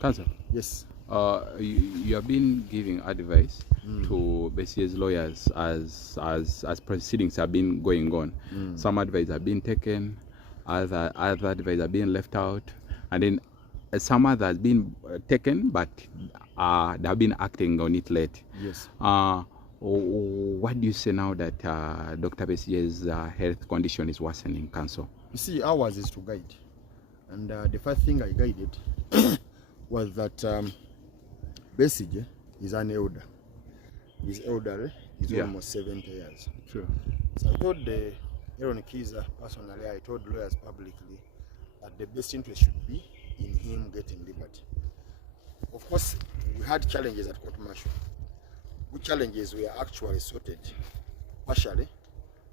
Kiza, Yes. you have been giving advice to Besigye's lawyers as proceedings have been going on. Some advice have been taken, other advice have been left out, and then some other has been taken, but they have been acting on it late. Yes. What do you say now that Dr. Besigye's health condition is worsening, Council? You see, ours is to guide. And the first thing I guided was that Besigye is an elder. He's elderly. He's almost 70 years. Sure. So I told the Kiza personally, I told lawyers publicly that the best interest should be in him getting liberty. Of course, we had challenges at court martial. Which challenges were actually sorted partially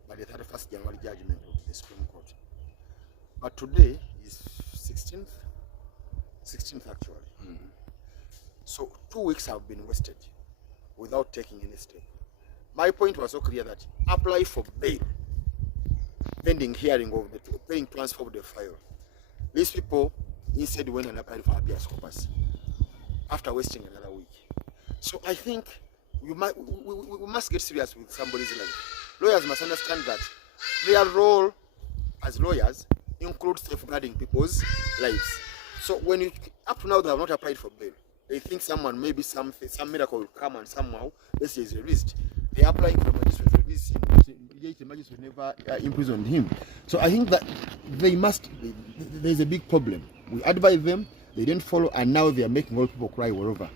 by the 31st January judgment of the Supreme Court. But today is 16th actually. So 2 weeks have been wasted without taking any step. My point was so clear that apply for bail pending hearing of the pending transfer of the file. These people instead went and applied for habeas corpus after wasting another week. So I think we must get serious with somebody's life. Lawyers must understand that their role as lawyers includes safeguarding people's lives. So when you, up to now they have not applied for bail, they think someone, maybe some miracle will come and somehow this is released. They are applying for magistrate release him. The magistrate never imprisoned him. So I think that there's a big problem. We advise them, they didn't follow, and now they are making all people cry wherever.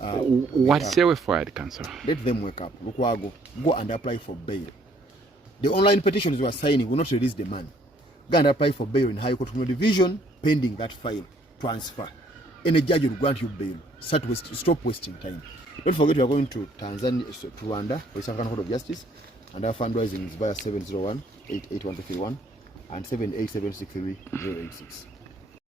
What say we forward, Council? Let them wake up. Go and apply for bail. The online petitions we are signing will not release the man. Go and apply for bail in High Court Criminal Division pending that file transfer. Any judge will grant you bail. Stop wasting time. Don't forget we are going to Tanzania, to Rwanda for the Southern Court of Justice, and our fundraising is via 701-881-331 and 787-63086.